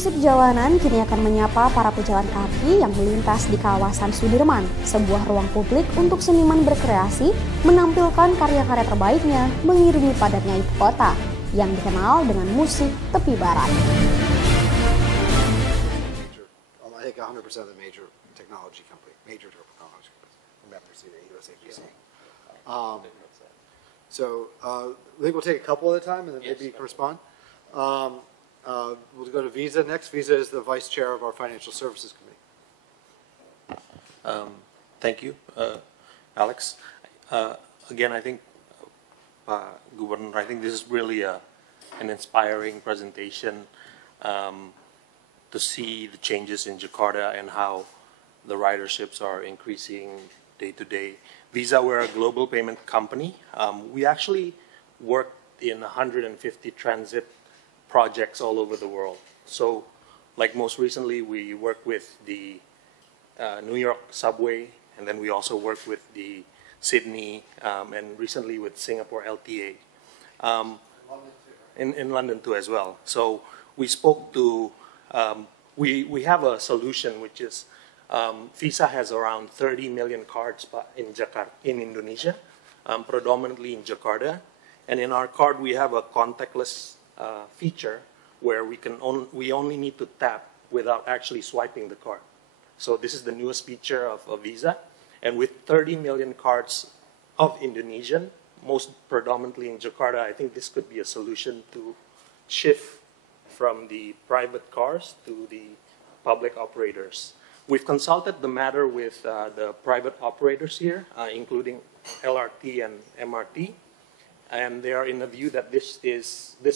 Musik jalanan kini akan menyapa para pejalan kaki yang melintas di kawasan Sudirman, sebuah ruang publik untuk seniman berkreasi menampilkan karya-karya terbaiknya mengiringi padatnya ibu kota yang dikenal dengan musik tepi barat. I think 100% of the major technology companies remember USAGC. I think we'll take a couple at a time and then maybe you can respond. We'll go to Visa next. Visa is the vice chair of our Financial Services Committee. Thank you, Alex. Again, I think, Gubernur, I think this is really an inspiring presentation to see the changes in Jakarta and how the riderships are increasing day to day. Visa, we're a global payment company. We actually work in 150 transit projects all over the world. So, like most recently, we work with the New York subway, and then we also work with the Sydney, and recently with Singapore LTA. In London too as well. So we spoke to, we have a solution which is, Visa has around 30 million cards in Indonesia, predominantly in Jakarta. And in our card, we have a contactless feature where we only need to tap without actually swiping the card. So this is the newest feature of Visa. And with 30 million cards of Indonesian, most predominantly in Jakarta, I think this could be a solution to shift from the private cars to the public operators. We've consulted the matter with the private operators here, including LRT and MRT. And they are in the view that this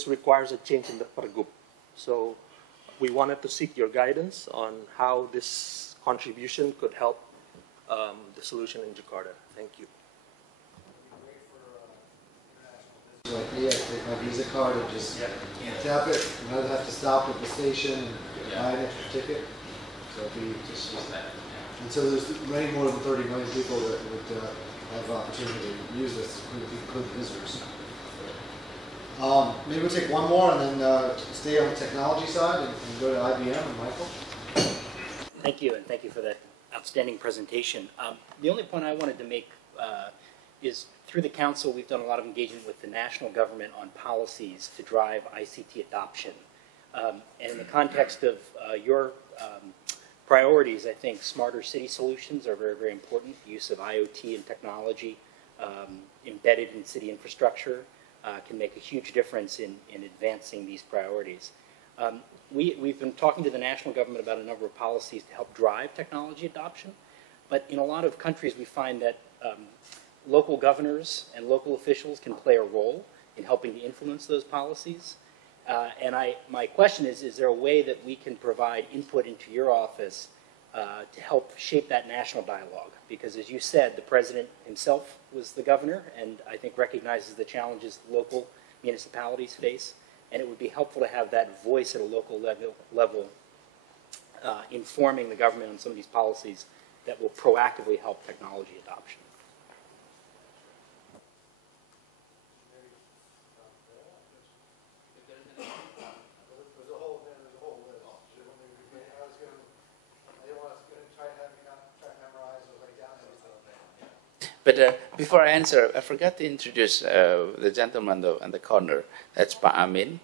requires a change in the Pergub. So we wanted to seek your guidance on how this contribution could help the solution in Jakarta. Thank you. Like me, I take my Visa card and just tap it, and I'd have to stop at the station and buy an extra ticket. So it'd be just and so there's many more than 30 million people that would have opportunity to use this, including visitors. Maybe we'll take one more and then stay on the technology side and go to IBM and Michael. Thank you, and thank you for that outstanding presentation. The only point I wanted to make is through the Council, we've done a lot of engagement with the national government on policies to drive ICT adoption. And in the context of your priorities, I think smarter city solutions are very, very important. The use of IoT and technology embedded in city infrastructure can make a huge difference in advancing these priorities. We've been talking to the national government about a number of policies to help drive technology adoption, but in a lot of countries we find that local governors and local officials can play a role in helping to influence those policies. And my question is there a way that we can provide input into your office to help shape that national dialogue? Because as you said, the president himself was the governor and I think recognizes the challenges local municipalities face. And it would be helpful to have that voice at a local level informing the government on some of these policies that will proactively help technology adoption. But before I answer, I forgot to introduce the gentleman though in the corner. That's Pak Amin.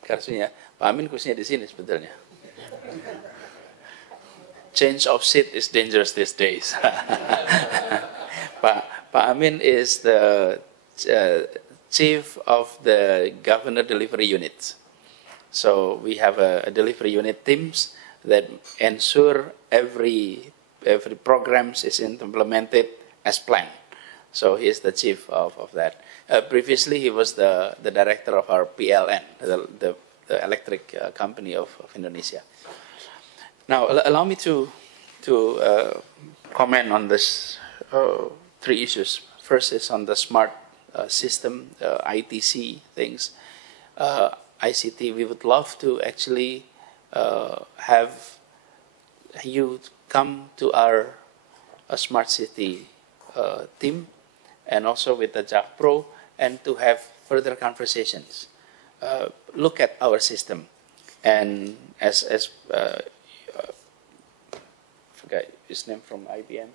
Kursinya, Pak Amin kursinya di sini sebetulnya. Change of seat is dangerous these days. Pak Amin is the chief of the governor delivery unit. So we have a delivery unit teams that ensure every programs is implemented as planned. So he is the chief of that. Previously, he was the director of our PLN, the electric company of Indonesia. Now, allow me to comment on this three issues. First is on the smart system, ITC things. ICT, we would love to actually have you come to our smart city team and also with the JAKPRO and to have further conversations. Look at our system. And as forgot his name from IBM,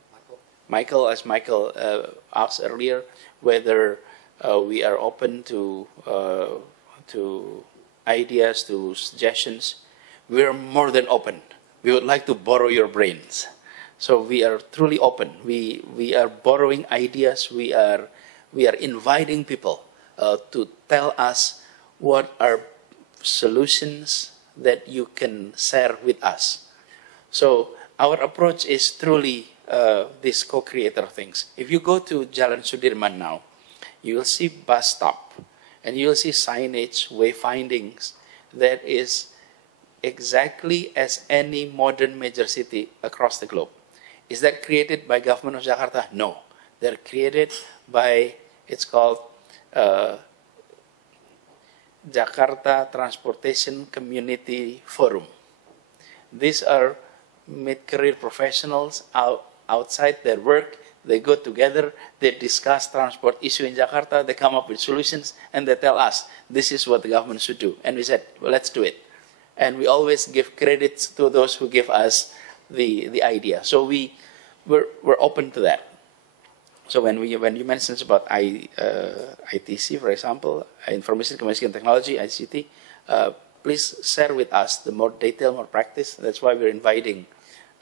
Michael, as Michael asked earlier, whether we are open to ideas, to suggestions. We are more than open. We would like to borrow your brains. So we are truly open. We are borrowing ideas. We are inviting people to tell us what are solutions that you can share with us. So our approach is truly this co-creator things. If you go to Jalan Sudirman now, you will see bus stop, and you will see signage, wayfindings that is exactly as any modern major city across the globe. Is that created by government of Jakarta? No. They're created by, it's called Jakarta Transportation Community Forum. These are mid-career professionals outside their work. They go together, they discuss transport issue in Jakarta, they come up with solutions, and they tell us, this is what the government should do. And we said, well, let's do it. And we always give credits to those who give us the idea. So we're open to that. So when you mentioned about ITC, for example, Information Communication Technology, ICT, please share with us the more detail, more practice. That's why we're inviting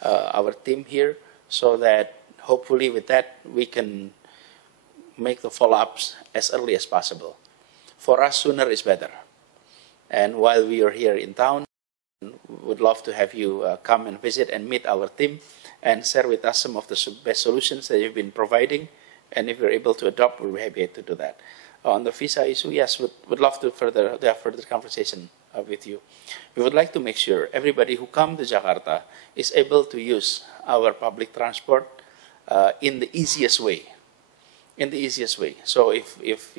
our team here, so that hopefully with that we can make the follow-ups as early as possible. For us, sooner is better. And while we are here in town, would love to have you come and visit and meet our team and share with us some of the best solutions that you've been providing. And if you're able to adopt, we'll be happy to do that. On the visa issue, yes, would love to have further conversation with you. We would like to make sure everybody who comes to Jakarta is able to use our public transport in the easiest way. In the easiest way. So if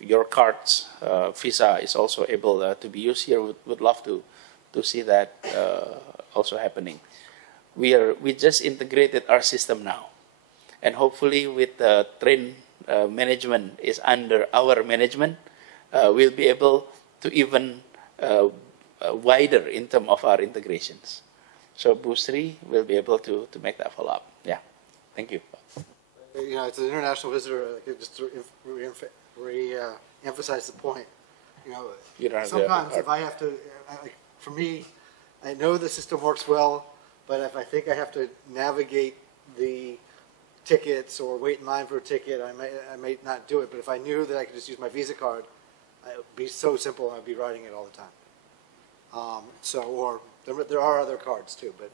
your card's visa is also able to be used here, would love to see that also happening. We just integrated our system now, and hopefully with the train management is under our management, we'll be able to even wider in terms of our integrations. So Bu Sri will be able to make that follow up. Yeah, thank you. It's an international visitor. I could just re-emphasize the point. Sometimes if I have to, for me, I know the system works well, but if I think I have to navigate the tickets or wait in line for a ticket, I may not do it. But if I knew that I could just use my Visa card, it would be so simple. I'd be writing it all the time. Or there are other cards too, but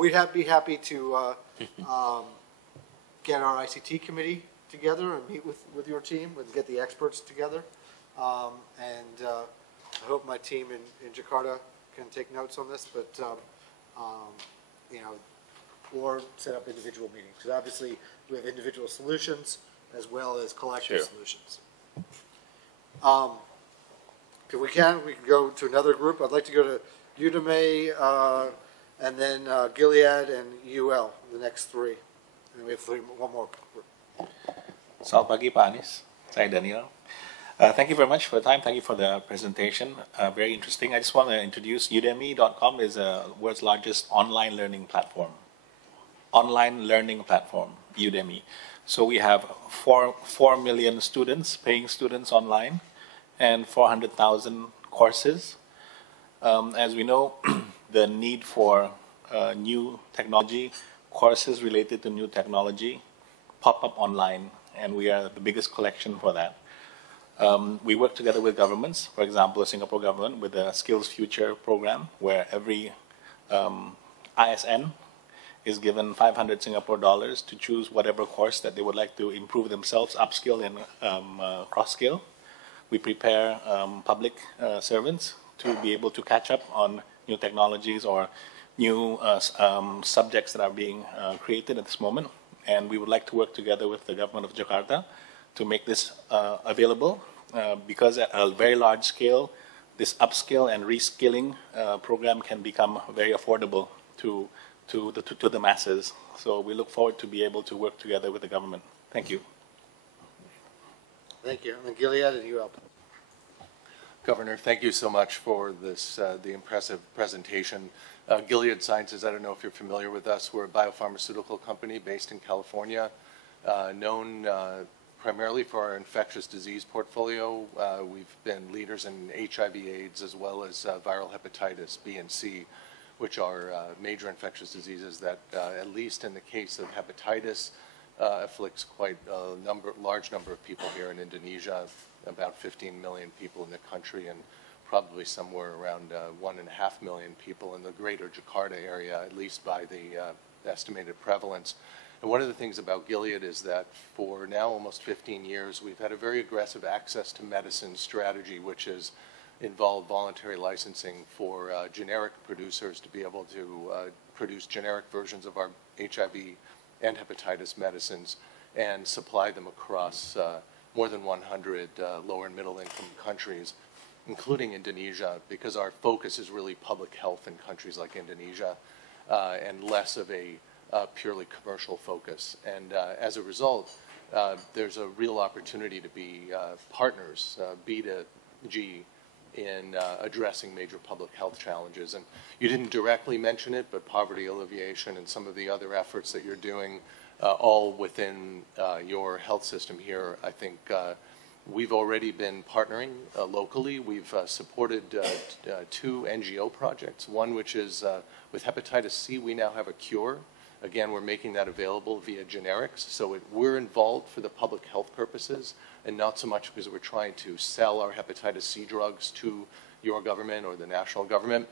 we'd be happy to get our ICT committee together and meet with your team and get the experts together. I hope my team in Jakarta can take notes on this, but or set up individual meetings, because obviously we have individual solutions as well as collective solutions. If we can go to another group. I'd like to go to Udemy, and then Gilead and UL, the next three. And we have one more group. Selamat pagi, Pak Anies. Saya Daniel. Thank you very much for the time. Thank you for the presentation. Very interesting. I just want to introduce Udemy.com is the world's largest online learning platform. Online learning platform, Udemy. So we have 4 million students, paying students online, and 400,000 courses. As we know, the need for new technology, courses related to new technology, pop up online, and we are the biggest collection for that. We work together with governments, for example, the Singapore government with the Skills Future program, where every ISN is given 500 Singapore dollars to choose whatever course that they would like to improve themselves, upskill and cross-skill. We prepare public servants to be able to catch up on new technologies or new subjects that are being created at this moment. And we would like to work together with the government of Jakarta to make this available, because at a very large scale, this upskill and reskilling program can become very affordable to the masses. So we look forward to be able to work together with the government. Thank you. Thank you. And Gilead and UL. Governor, thank you so much for this, the impressive presentation. Gilead Sciences, I don't know if you're familiar with us. We're a biopharmaceutical company based in California, known primarily for our infectious disease portfolio. We've been leaders in HIV/AIDS as well as viral hepatitis B and C, which are major infectious diseases that, at least in the case of hepatitis, afflicts quite a large number of people here in Indonesia, about 15 million people in the country, and probably somewhere around 1.5 million people in the greater Jakarta area, at least by the estimated prevalence. And one of the things about Gilead is that for now almost 15 years, we've had a very aggressive access to medicine strategy, which has involved voluntary licensing for generic producers to be able to produce generic versions of our HIV and hepatitis medicines and supply them across more than 100 lower and middle income countries, including Indonesia, because our focus is really public health in countries like Indonesia and less of a purely commercial focus. And as a result, there's a real opportunity to be partners, B to G, in addressing major public health challenges. And you didn't directly mention it, but poverty alleviation and some of the other efforts that you're doing all within your health system here, I think we've already been partnering locally. We've supported 2 NGO projects, one which is with hepatitis C, we now have a cure. Again, we're making that available via generics, so we're involved for the public health purposes and not so much because we're trying to sell our hepatitis C drugs to your government or the national government.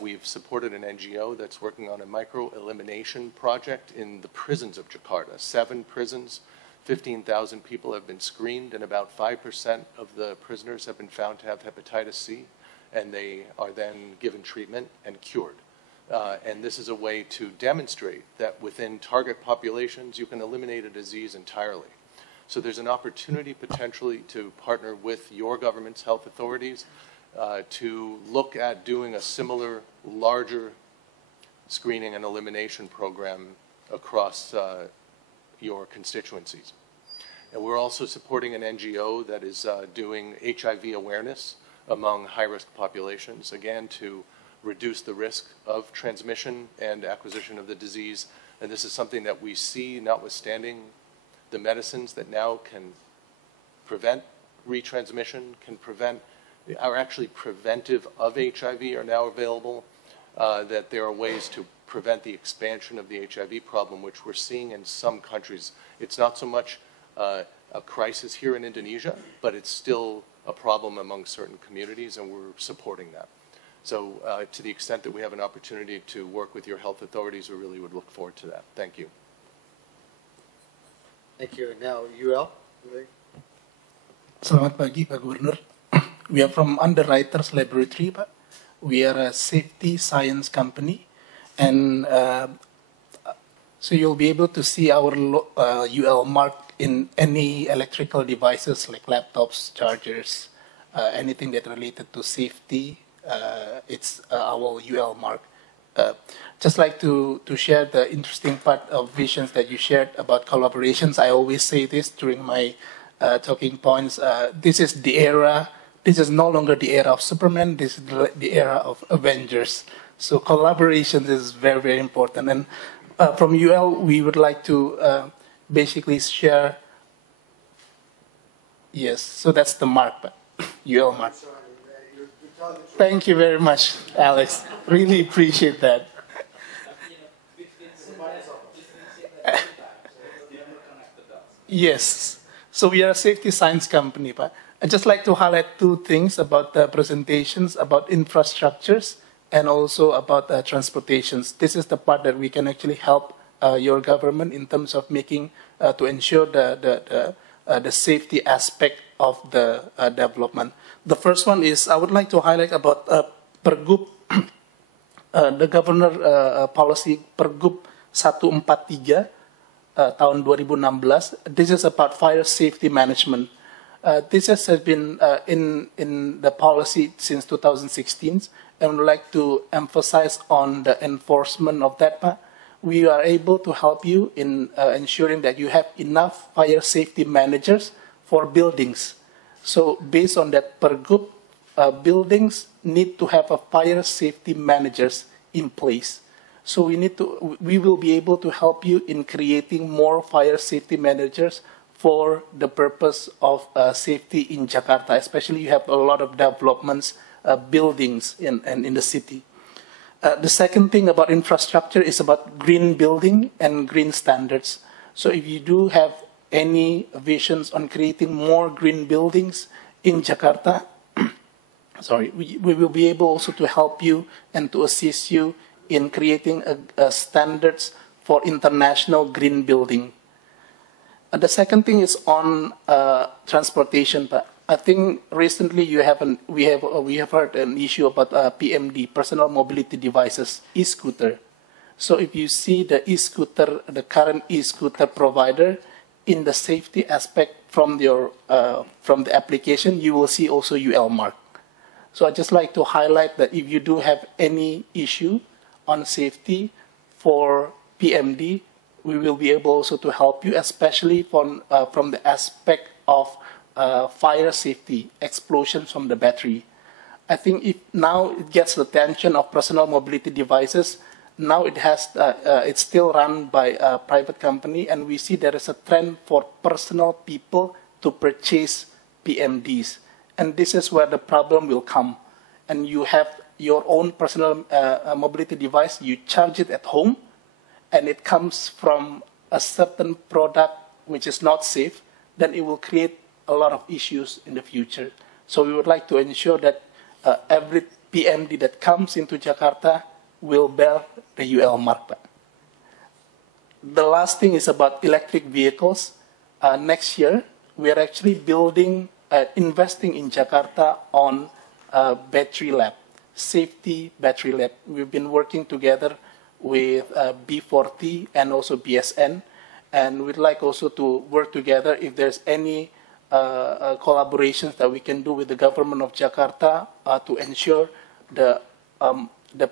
We've supported an NGO that's working on a micro-elimination project in the prisons of Jakarta. 7 prisons, 15,000 people have been screened, and about 5% of the prisoners have been found to have hepatitis C, and they are then given treatment and cured. And this is a way to demonstrate that within target populations, you can eliminate a disease entirely. So there's an opportunity potentially to partner with your government's health authorities to look at doing a similar, larger screening and elimination program across your constituencies. And we're also supporting an NGO that is doing HIV awareness among high-risk populations, again, to reduce the risk of transmission and acquisition of the disease. And this is something that we see, notwithstanding the medicines that now can prevent retransmission, are actually preventive of HIV, are now available, that there are ways to prevent the expansion of the HIV problem, which we're seeing in some countries. It's not so much a crisis here in Indonesia, but it's still a problem among certain communities, and we're supporting that. So to the extent that we have an opportunity to work with your health authorities, we really would look forward to that. Thank you. Thank you. Now, UL. Selamat pagi, Pak Gubernur. We are from Underwriters Laboratory, Pak. We are a safety science company, and so you'll be able to see our UL mark in any electrical devices like laptops, chargers, anything that related to safety. It's our UL mark. Just like to share the interesting part of visions that you shared about collaborations. I always say this during my talking points. This is the era. This is no longer the era of Superman. This is the era of Avengers. So collaborations is very, very important. And from UL, we would like to basically share. Yes, so that's the mark, UL mark. Thank you very much, Alex. Really appreciate that. Yes. So we are a safety science company, but I'd just like to highlight 2 things about the presentations, about infrastructures, and also about transportations. This is the part that we can actually help your government in terms of making, to ensure the safety aspect of the development. The first one is I would like to highlight about Pergub, the Governor policy Pergub 143 tahun 2016. This is about fire safety management. This has been in the policy since 2016, and would like to emphasize on the enforcement of that part. We are able to help you in ensuring that you have enough fire safety managers for buildings. So based on that Pergub buildings need to have a fire safety managers in place. So we will be able to help you in creating more fire safety managers for the purpose of safety in Jakarta, especially you have a lot of developments, buildings in the city. The second thing about infrastructure is about green building and green standards. So if you do have any visions on creating more green buildings in Jakarta, we will be able also to help you and to assist you in creating standards for international green building. The second thing is on transportation. But I think recently we have heard an issue about PMD, personal mobility devices, e-scooter. So if you see the e-scooter, the current e-scooter provider, in the safety aspect from the application, you will see also UL mark. So I'd just like to highlight that if you do have any issue on safety for PMD, we will be able also to help you, especially from the aspect of fire safety, explosions from the battery. I think if now it gets the attention of personal mobility devices, now it's still run by a private company, and we see there is a trend for personal people to purchase PMDs. And this is where the problem will come. And you have your own personal mobility device, you charge it at home, and it comes from a certain product which is not safe, then it will create a lot of issues in the future. So we would like to ensure that every PMD that comes into Jakarta will bear the UL mark. The last thing is about electric vehicles. Next year, we are actually investing in Jakarta on a battery lab, safety battery lab. We've been working together with B40 and also BSN, and we'd like also to work together if there's any collaborations that we can do with the government of Jakarta to ensure the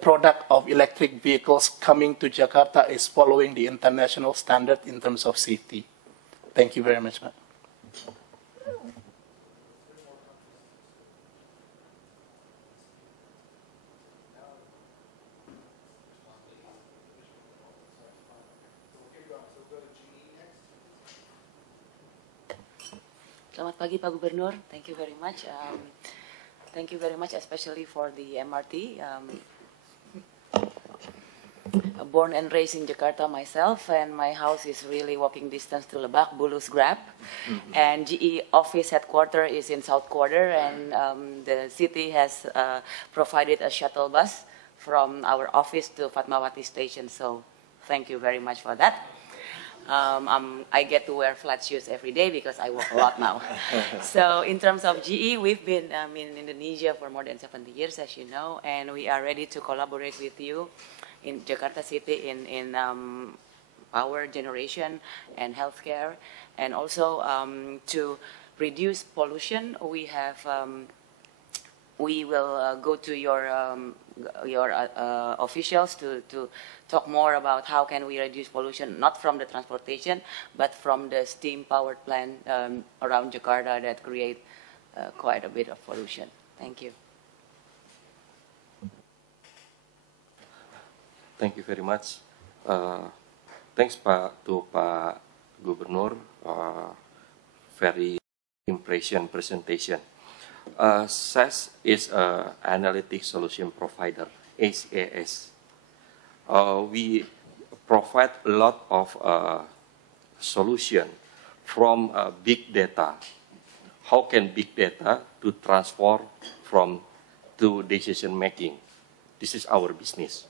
product of electric vehicles coming to Jakarta is following the international standard in terms of safety. Thank you very much, ma'am. Selamat pagi Pak Gubernur, thank you very much. Thank you very much, especially for the MRT. Born and raised in Jakarta myself, and my house is really walking distance to Lebak, Bulus Grab. And GE office headquarters is in South Quarter, and the city has provided a shuttle bus from our office to Fatmawati station. So thank you very much for that. I get to wear flat shoes every day because I walk a lot now. So in terms of GE, we've been in Indonesia for more than 70 years, as you know, and we are ready to collaborate with you in Jakarta City in power generation and healthcare, and also to reduce pollution. We will go to your officials to talk more about how can we reduce pollution, not from the transportation, but from the steam-powered plant around Jakarta that create quite a bit of pollution. Thank you. Thank you very much. Thanks to Pak Gubernur, very impressive presentation. SAS is an analytic solution provider, SAS. We provide a lot of solution from big data. How can big data to transform to decision making? This is our business.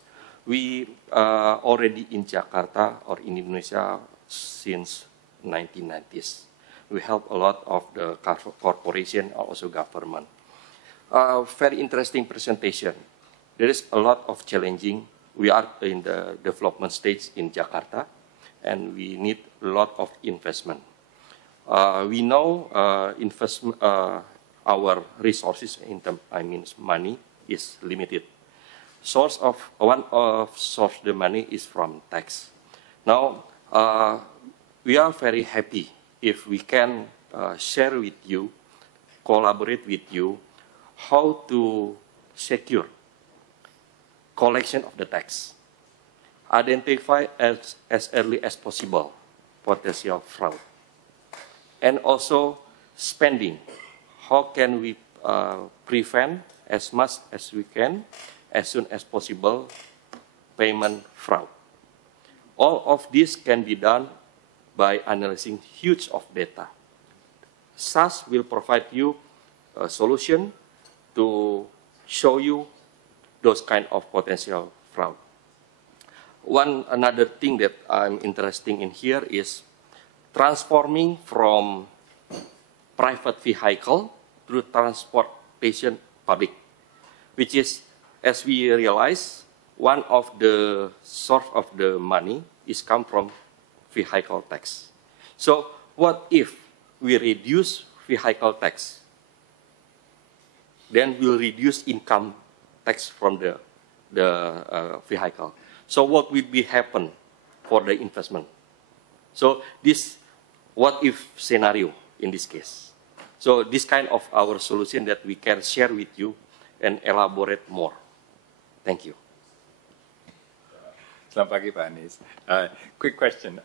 We already in Jakarta or in Indonesia since 1990s. We help a lot of the corporation, also government. Very interesting presentation. There is a lot of challenging. We are in the development stage in Jakarta, and we need a lot of investment. We know our resources money is limited. One of source the money is from tax. Now we are very happy if we can share with you, collaborate with you, how to secure collection of the tax, identify as early as possible potential fraud, and also spending. How can we prevent as much as we can, as soon as possible, payment fraud? All of this can be done by analyzing huge of data. SAS will provide you a solution to show you those kind of potential fraud. Another thing that I'm interested in here is transforming from private vehicle to transportation public, which is, as we realize, one of the source of the money is come from vehicle tax. So what if we reduce vehicle tax? Then we'll reduce income tax from the vehicle. So what will be happen for the investment? So this what if scenario in this case. So this kind of our solution that we can share with you and elaborate more. Thank you. Selamat pagi, Pak Anies. Quick question.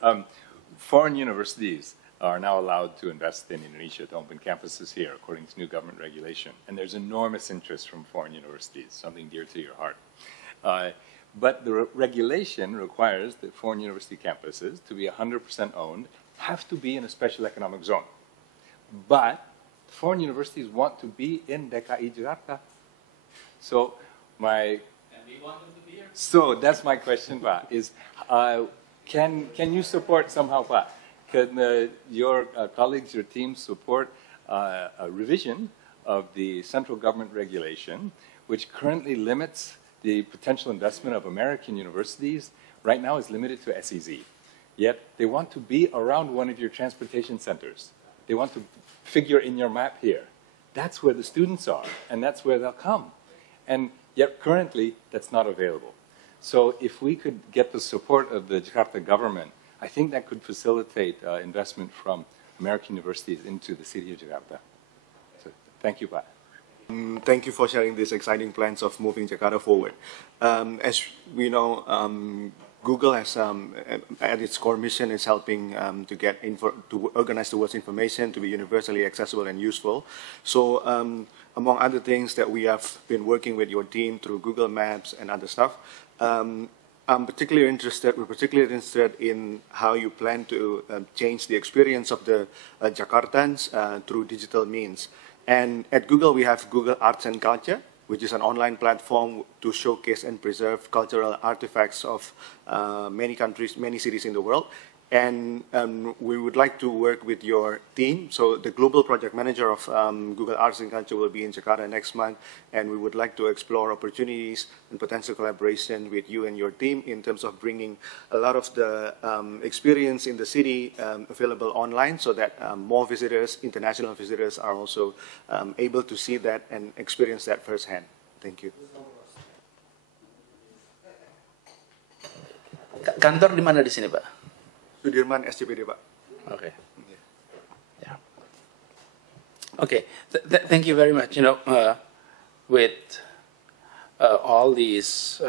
Foreign universities are now allowed to invest in Indonesia, to open campuses here, according to new government regulation. And there's enormous interest from foreign universities, something dear to your heart. But the regulation requires that foreign university campuses, to be 100% owned, have to be in a special economic zone. But foreign universities want to be in DKI Jakarta. So So that's my question, Pak, is can you support somehow, Pak? Can your colleagues, your team support a revision of the central government regulation, which currently limits the potential investment of American universities? Right now is limited to SEZ. Yet they want to be around one of your transportation centers. They want to figure in your map here. That's where the students are, and that's where they'll come. And yet currently, that's not available. So if we could get the support of the Jakarta government, I think that could facilitate investment from American universities into the city of Jakarta. So thank you, Pak. Thank you for sharing these exciting plans of moving Jakarta forward. As we know, Google has, at its core mission, is helping to organize the world's information to be universally accessible and useful. So, among other things that we have been working with your team through Google Maps and other stuff, we're particularly interested in how you plan to change the experience of the Jakartans through digital means. And at Google, we have Google Arts and Culture, which is an online platform to showcase and preserve cultural artifacts of many countries, many cities in the world. And we would like to work with your team. So the global project manager of Google Arts and Culture will be in Jakarta next month, and we would like to explore opportunities and potential collaboration with you and your team in terms of bringing a lot of the experience in the city available online, so that more visitors, international visitors, are also able to see that and experience that firsthand. Thank you. Kantor di mana di sini, Pak? Sudirman SCPD, Pak. Okay. Yeah. Okay. Thank you very much. You know, with all these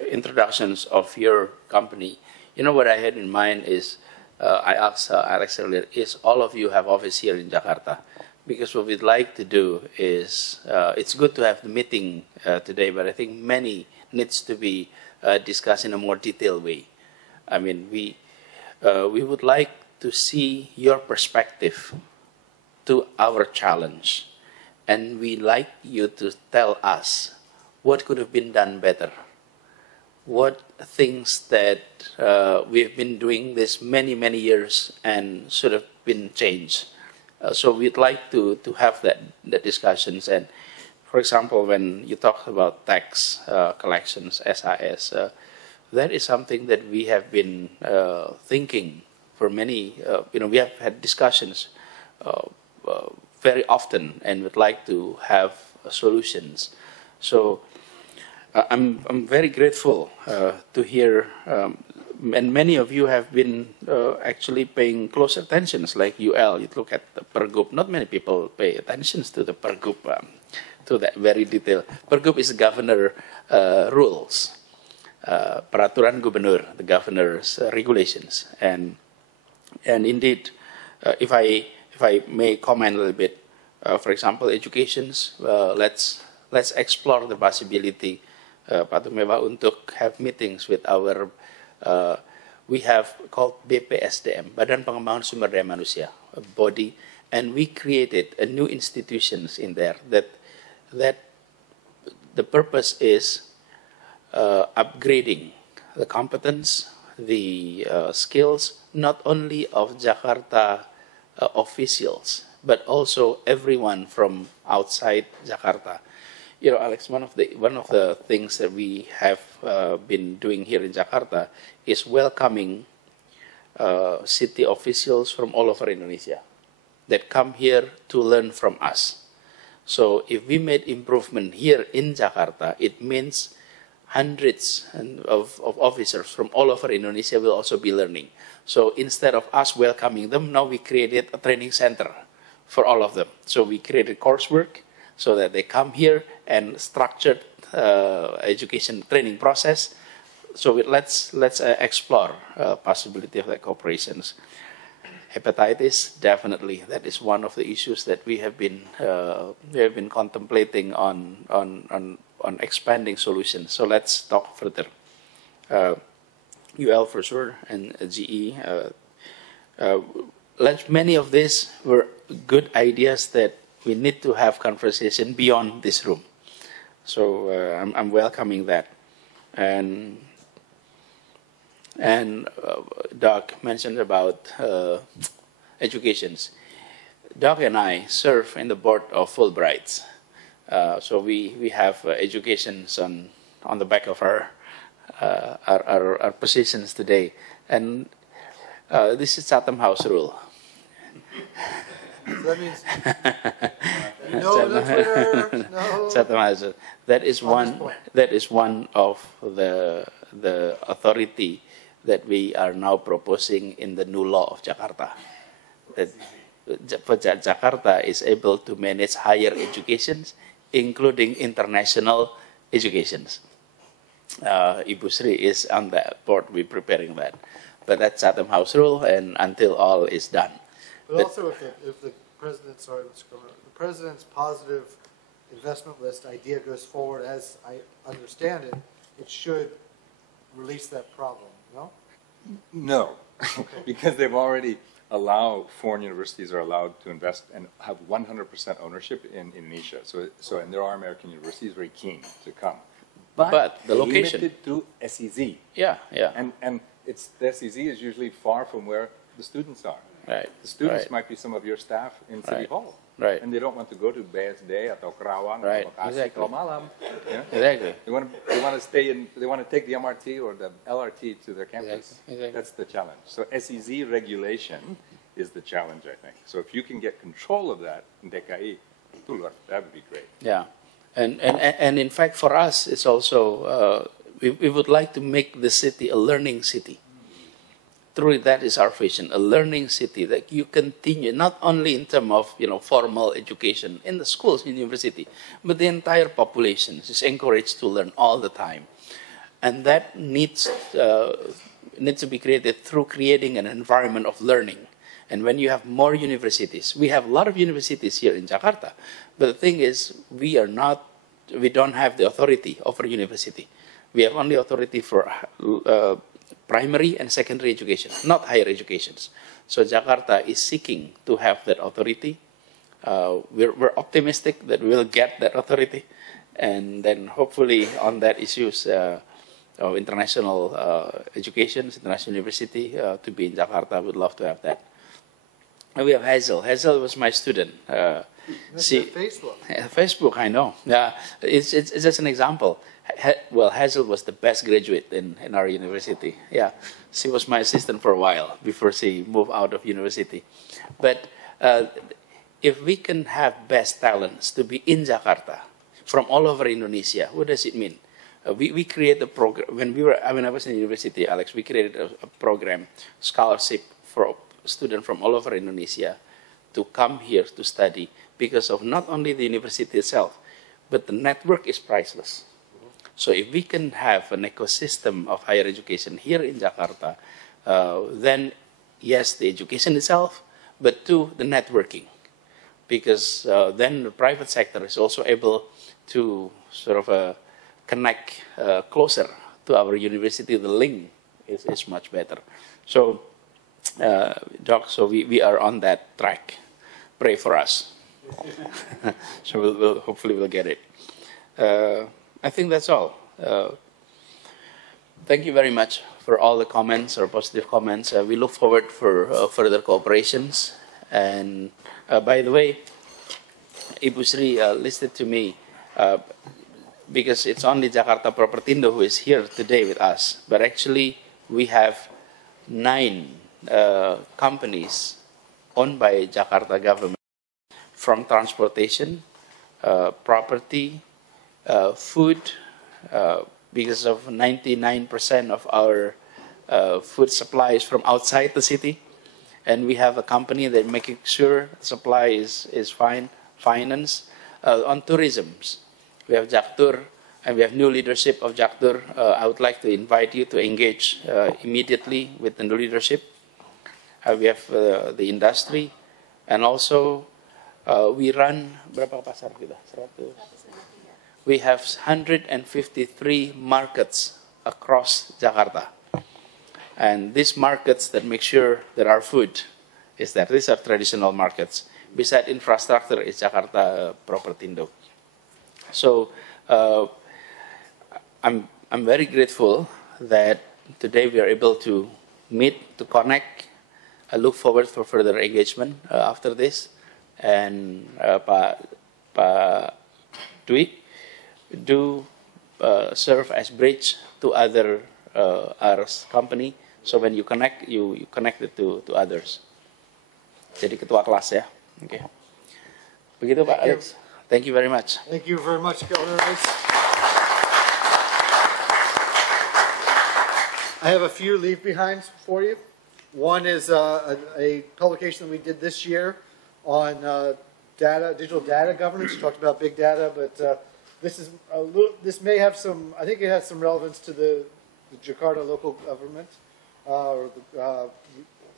introductions of your company, you know what I had in mind is, I asked Alex earlier, is all of you have office here in Jakarta? Because what we'd like to do is, it's good to have the meeting today, but I think many needs to be discussed in a more detailed way. I mean, we would like to see your perspective to our challenge, and we like you to tell us what could have been done better, what things that we've been doing this many years and should have been changed. So we'd like to have the discussions. And for example, when you talk about tax collections, SIS, that is something that we have been thinking for many, we have had discussions very often, and would like to have solutions. So I'm very grateful to hear and many of you have been actually paying close attention, like UL. You look at the Pergub. Not many people pay attention to the Pergub, to that very detail. Pergub is governor rules, peraturan gubernur, the governor's regulations, and indeed, if I may comment a little bit, for example, educations. Let's explore the possibility, Pak Tumewa, untuk have meetings with our. We have called BPSDM, Badan Pengembangan Sumber Daya Manusia, a body, and we created a new institutions in there that the purpose is upgrading the competence, the skills, not only of Jakarta officials, but also everyone from outside Jakarta. You know, Alex, one of the things that we have been doing here in Jakarta is welcoming city officials from all over Indonesia that come here to learn from us. So if we made improvement here in Jakarta, it means hundreds of officers from all over Indonesia will also be learning. So instead of us welcoming them, now we created a training center for all of them. So we created coursework so that they come here and structured education training process. So let's explore possibility of that cooperations. Hepatitis, definitely, that is one of the issues that we have been contemplating on expanding solutions. So let's talk further. UL for sure and GE. Many of these were good ideas that we need to have conversation beyond this room. So I'm welcoming that. And Doc mentioned about educations. Doc and I serve in the board of Fulbrights. So we have educations on the back of our positions today. And this is Chatham House rule. So that means no, the Twitter, no. Chatham House. That is one of the authority that we are now proposing in the new law of Jakarta. That Jakarta is able to manage higher educations, including international educations. Ibu Sri is on that board. We're preparing that. But that's Chatham House rule, and until all is done. But also, if the president's positive investment list idea goes forward, as I understand it, it should release that problem. No? No, Okay. because they've already allowed, foreign universities are allowed to invest and have 100% ownership in Indonesia. So and there are American universities very keen to come. But the location. Limited to SEZ. Yeah. And the SEZ is usually far from where the students are. Right. The students might be some of your staff in City Hall. Right. And they don't want to go to BSD atau Kerawang Right. atau Bekasi Exactly. kalau malam. Yeah? Exactly. They want to stay in. They want to take the MRT or the LRT to their campus. Exactly. That's the challenge. So SEZ regulation is the challenge, I think. So if you can get control of that in DKI, that would be great. Yeah, and in fact for us it's also we would like to make the city a learning city. Truly, that is our vision, a learning city that you continue, not only in terms of formal education in the schools, university, but the entire population is encouraged to learn all the time. And that needs to be created through creating an environment of learning. And when you have more universities, we have a lot of universities here in Jakarta, but the thing is we don't have the authority over university. We have only authority for primary and secondary education, not higher educations. So Jakarta is seeking to have that authority. We're optimistic that we'll get that authority, and then hopefully on that issues of international education, international university to be in Jakarta, we'd love to have that. And we have Hazel. Hazel was my student. Facebook. Facebook, I know. Yeah, it's just an example. Well, Hazel was the best graduate in our university. Yeah, she was my assistant for a while before she moved out of university. But if we can have best talents to be in Jakarta from all over Indonesia, what does it mean? we create a program. When I was in university, Alex, we created a program, scholarship for students from all over Indonesia to come here to study because of not only the university itself, but the network is priceless. So if we can have an ecosystem of higher education here in Jakarta, then yes, the education itself, but two, the networking. Because then the private sector is also able to sort of connect closer to our university. The link is much better. So, Doc, so we are on that track. Pray for us. So we'll hopefully we'll get it. I think that's all. Thank you very much for all the comments or positive comments. We look forward for further cooperations. And by the way, Ibu Sri listed to me, because it's only Jakarta Propertindo who is here today with us, but actually we have 9 companies owned by Jakarta government, from transportation, property, food, because of 99% of our food supply is from outside the city. And we have a company that making sure the supply is fine. Finance, on tourism. We have Jaktur, and we have new leadership of Jaktur. I would like to invite you to engage immediately with the new leadership. We have the industry, and also we run, berapa pasar kita? 100. We have 153 markets across Jakarta. And these markets that make sure that our food is there. These are traditional markets. Beside infrastructure is Jakarta Propertindo. So I'm very grateful that today we are able to meet, to connect. I look forward for further engagement after this. And Pak Dwi, do serve as bridge to other our company. So when you connect, you connect it to others. Jadi ketua kelas ya. Okay. Begitu Pak Alex. Thank you very much. Thank you very much, Governor Rice. I have a few leave behinds for you. One is a publication that we did this year on digital data governance. We talked about big data, but this may have some. I think it has some relevance to the Jakarta local government,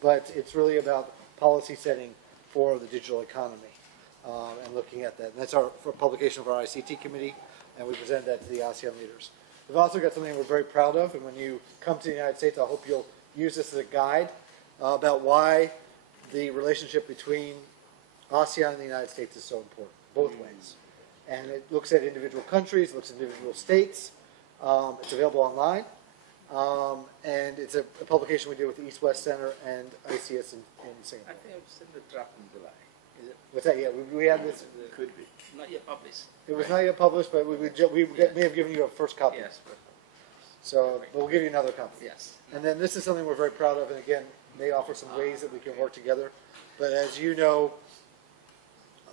but it's really about policy setting for the digital economy and looking at that. And that's our publication of our ICT committee, and we present that to the ASEAN leaders. We've also got something we're very proud of, and when you come to the United States, I hope you'll use this as a guide about why the relationship between ASEAN and the United States is so important, both ways. And it looks at individual countries, looks at individual states. It's available online. And it's a publication we did with the East-West Center and ICS in Singapore. I think I've sent the draft in July. Is it? What's that? Yeah, we had this. Could be. Not yet published. It was not yet published, but we may have given you a first copy. Yes. So but we'll give you another copy. Yes. And then this is something we're very proud of, and again, may offer some ways that we can work together. But as you know,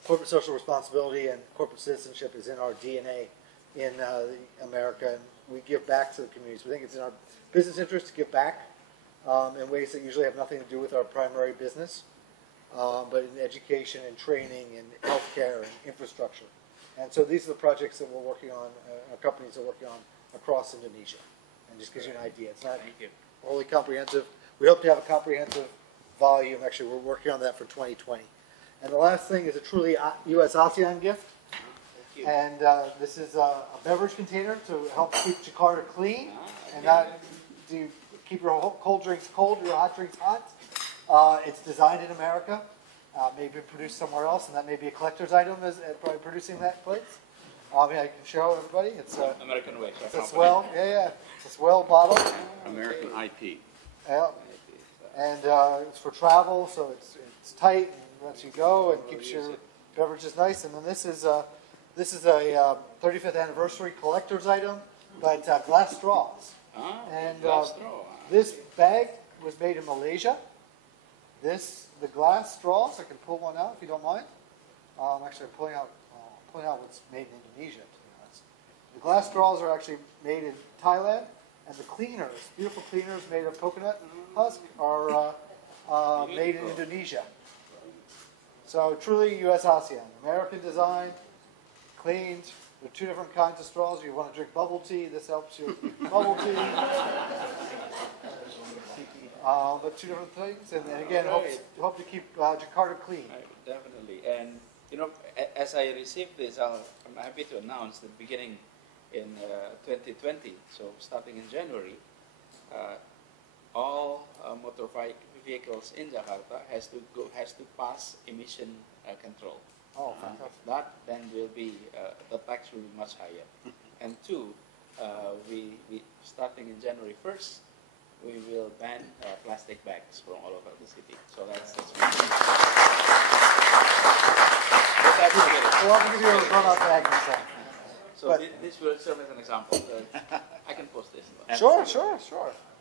corporate social responsibility and corporate citizenship is in our DNA in America, and we give back to the communities. We think it's in our business interest to give back in ways that usually have nothing to do with our primary business, but in education and training and healthcare and infrastructure. And so these are the projects that we're working on, our companies are working on across Indonesia. And just gives you an idea. It's not wholly comprehensive. We hope to have a comprehensive volume. Actually, we're working on that for 2020. And the last thing is a truly U.S.-ASEAN gift. And this is a beverage container to help keep Jakarta clean and not to keep your cold drinks cold, your hot drinks hot. It's designed in America, maybe produced somewhere else, and that may be a collector's item as by producing that place. I can show everybody. It's American way. It's a swell, it's a swell bottle. American IP. Yeah, and it's for travel, so it's tight and lets you go and keeps your beverages nice. And then this is a 35th anniversary collector's item, but glass straws. And this bag was made in Malaysia. The glass straws, I can pull one out if you don't mind. Actually, I'm pulling out what's made in Indonesia, to be honest. The glass straws are actually made in Thailand, and the cleaners, beautiful cleaners made of coconut husk, are made in Indonesia. So truly U.S. ASEAN. American design, cleaned. There are two different kinds of straws. You want to drink bubble tea, this helps you with bubble tea. But two different things, and again, hope to keep Jakarta clean. Definitely. And, you know, as I received this, I'm happy to announce that beginning in 2020, so starting in January, all motor vehicles in Jakarta has to pass emission control. Oh, fantastic. That then will be, the tax will be much higher. And two, we starting in January 1st, we will ban plastic bags from all over the city. So that's Well, I'll give you a grown-up bag this time. So this will serve as an example. I can post this. Sure.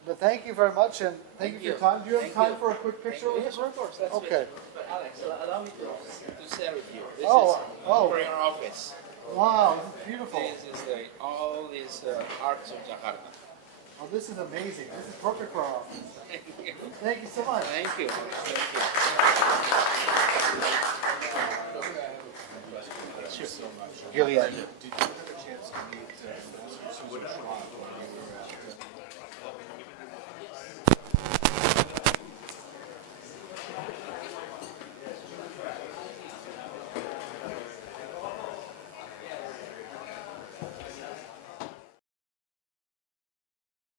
But thank you very much, and thank you for your time. Do you have time for a quick picture with Yes, us? of course. That's Okay. But Alex, allow me to share with you. This Oh. is for your office. Wow, this is beautiful. This is all these arts of Jakarta. Oh, this is amazing. This is perfect for our office. Thank you so much. Thank you. Gilead. Did you have a chance to meet